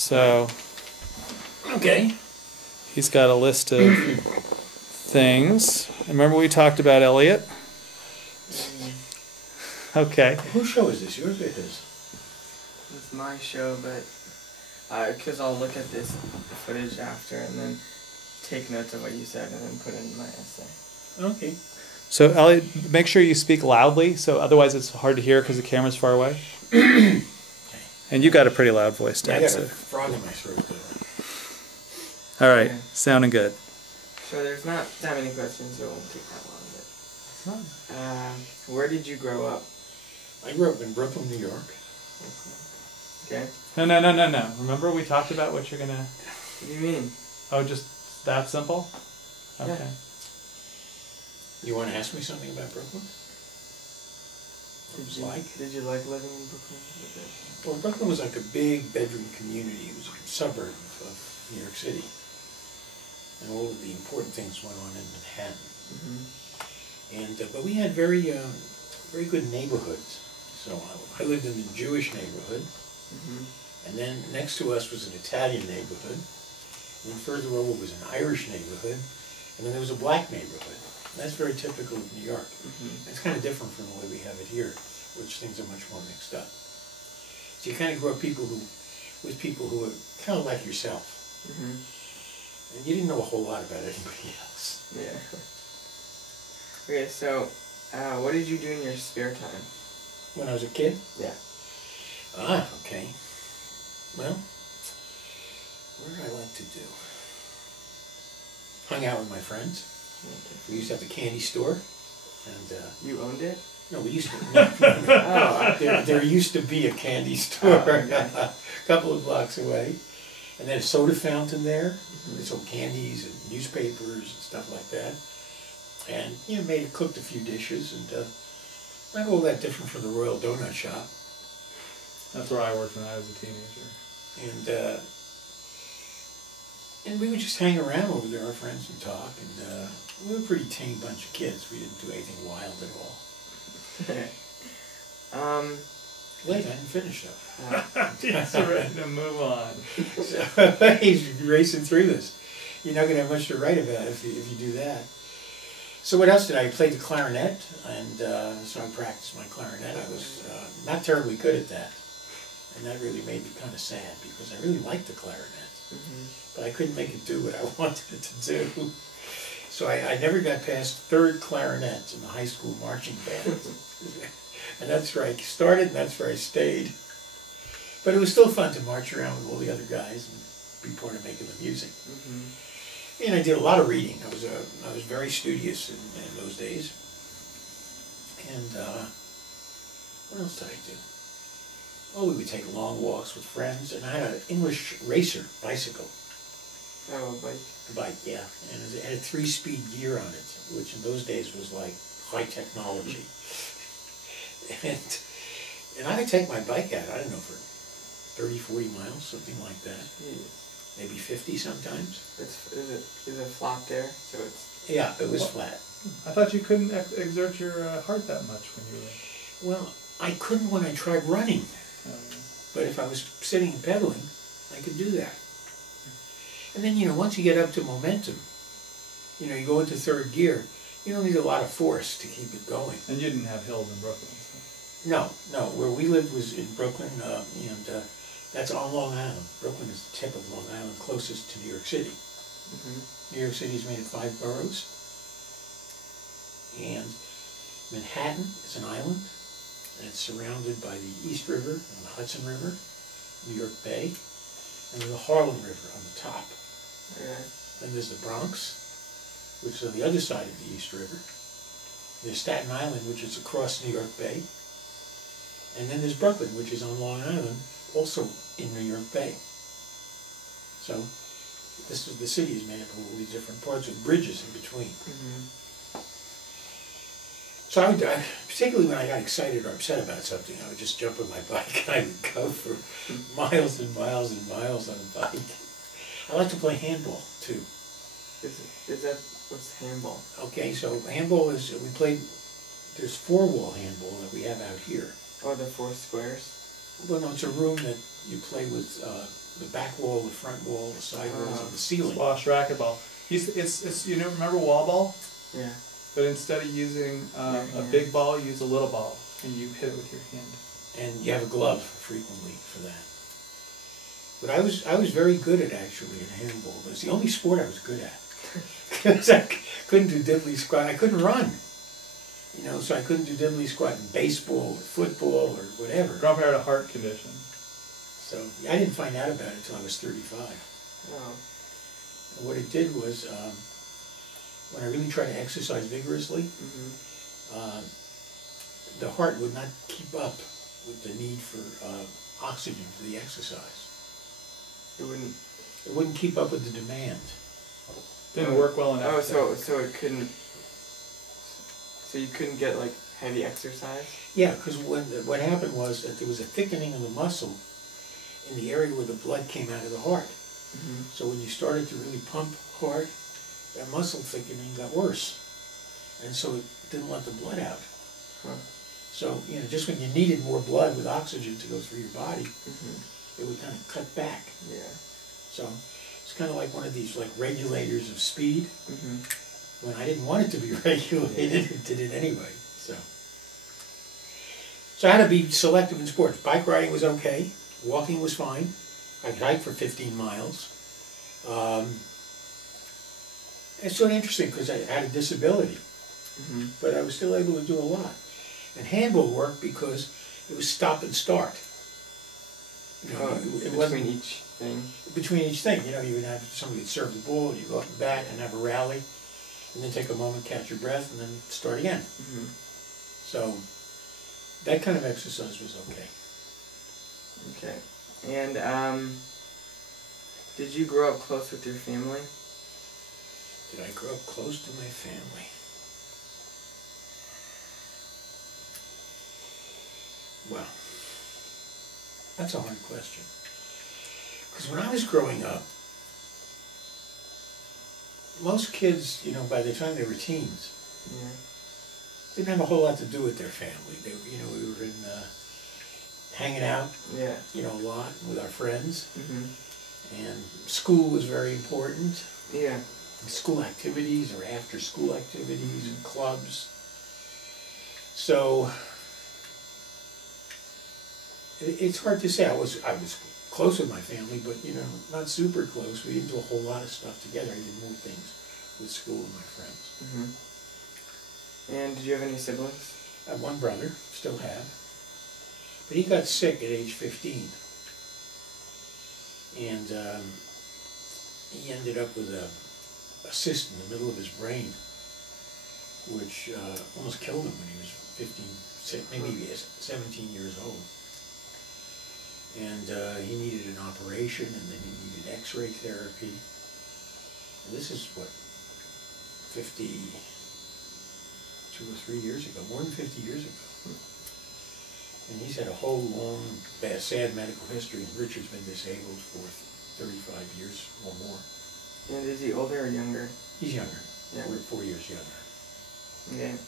So Okay. he's got a list of things. Remember we talked about Elliot? Okay. Whose show is this? Yours or his? It's my show, but because I'll look at this footage after and then take notes of what you said and then put it in my essay. Okay. So Elliot, make sure you speak loudly, so otherwise it's hard to hear because the camera's far away. Okay. And you got a pretty loud voice, I Dad. got So. a frog in my throat. All right, Okay. sounding good. So there's not that many questions, so it won't take that long. But where did you grow up? I grew up in Brooklyn, New York. Okay. No. Remember we talked about what you're gonna. What do you mean? Oh, just that simple? Okay. Yeah. You want to ask me something about Brooklyn? Did you like living in Brooklyn? Well, Brooklyn was like a big bedroom community. It was a suburb of New York City. And all of the important things went on in Manhattan. And but we had very good neighborhoods. So I lived in the Jewish neighborhood, and then next to us was an Italian neighborhood, and then further over was an Irish neighborhood, and then there was a black neighborhood. And that's very typical of New York. It's kind of different from the way we have it here, which things are much more mixed up. So you kind of grew up with people who were kind of like yourself, and you didn't know a whole lot about anybody else. Yeah. Okay, so what did you do in your spare time? When I was a kid? Yeah. Okay. Well, what did I like to do? Hung out with my friends. We used to have the candy store. And you owned it? No, we used to. No. There used to be a candy store a couple of blocks away. And then a soda fountain there. They sold candies and newspapers and stuff like that. And, cooked a few dishes, and not all that different from the Royal Donut Shop. That's where I worked when I was a teenager. And we would just hang around over there, our friends, and talk, and we were a pretty tame bunch of kids. We didn't do anything wild at all. Wait, I didn't finish though. He's ready to move on. So, he's racing through this. You're not going to have much to write about if you do that. So what else did I play? The clarinet, and so I practiced my clarinet. I was not terribly good at that, and that really made me kind of sad because I really liked the clarinet, but I couldn't make it do what I wanted it to do. So I never got past third clarinet in the high school marching band, and that's where I started, and that's where I stayed. But it was still fun to march around with all the other guys and be part of making the music. And I did a lot of reading. I was very studious in those days. And what else did I do? Oh, we would take long walks with friends, and I had an English racer bicycle. Oh, a bike. A bike, yeah. And it had a 3-speed gear on it, which in those days was like high technology. And I would take my bike out, I don't know, for 30, 40 miles, something like that. Maybe 50 sometimes. Is it flat there? So it's. Yeah, it was flat. I thought you couldn't exert your heart that much when you were. Well, I couldn't when I tried running. But if I was sitting and pedaling, I could do that. And then, once you get up to momentum, you go into third gear, you don't need a lot of force to keep it going. And you didn't have hills in Brooklyn. So. No. Where we lived was in Brooklyn, and that's on Long Island. Brooklyn is the tip of Long Island, closest to New York City. New York City is made of 5 boroughs. And Manhattan is an island, and it's surrounded by the East River and the Hudson River, New York Bay, and the Harlem River on the top. Then there's the Bronx, which is on the other side of the East River. There's Staten Island, which is across New York Bay. And then there's Brooklyn, which is on Long Island, also in New York Bay. So the city is made up of all these different parts with bridges in between. So I would, particularly when I got excited or upset about something, I would just jump on my bike and I would go for miles and miles and miles on a bike. I like to play handball too. What's handball? Okay, so handball is, there's 4-wall handball that we have out here. Oh, the 4 squares? Well, no, it's a room that you play with the back wall, the front wall, the side walls, and the ceiling. Squash racquetball. It's you know, remember wall ball? Yeah. But instead of using a big ball, you use a little ball, and you hit it with your hand. And you have a glove frequently for that. But I was very good at actually in handball. It was the only sport I was good at. Because I couldn't do diddly squat. I couldn't run. You know, so I couldn't do diddly squat in baseball or football or whatever. Grandpere had a heart condition. So I didn't find out about it until I was 35. Oh. And what it did was, when I really tried to exercise vigorously, the heart would not keep up with the need for oxygen for the exercise. It wouldn't keep up with the demand. Didn't work well enough. Oh, so it couldn't. So you couldn't get like heavy exercise? Yeah, because what happened was that there was a thickening of the muscle in the area where the blood came out of the heart. So when you started to really pump hard, that muscle thickening got worse, and so it didn't let the blood out. So you know, just when you needed more blood with oxygen to go through your body, it would kind of cut back. Yeah. So it's kind of like one of these like regulators of speed. When I didn't want it to be regulated, it did it anyway. So I had to be selective in sports. Bike riding was okay. Walking was fine. I could hike for 15 miles. It's sort of interesting because I had a disability, but I was still able to do a lot. And handball worked because it was stop and start. You know, it wasn't between each thing. Between each thing, you know, you would have somebody would serve the ball, you go up and back and have a rally, and then take a moment, catch your breath, and then start again. So that kind of exercise was okay. Okay. And did you grow up close with your family? Did I grow up close to my family? Well, that's a hard question. Because when I was growing up, most kids, you know, by the time they were teens, didn't have a whole lot to do with their family. They, you know, we were in hanging out, you know, a lot with our friends, and school was very important. School activities or after-school activities and clubs. So it's hard to say. I was close with my family, but you know, not super close. We didn't do a whole lot of stuff together. I did more things with school and my friends. And did you have any siblings? I have one brother, still have, but he got sick at age 15, and he ended up with a cyst in the middle of his brain, which almost killed him when he was 15, maybe 17 years old. And he needed an operation, and then he needed X-ray therapy. And this is what, 52 or 3 years ago, more than 50 years ago. And he's had a whole long, sad medical history, and Richard's been disabled for 35 years or more. And is he older or younger? He's younger. Yeah. 4 years younger. Okay.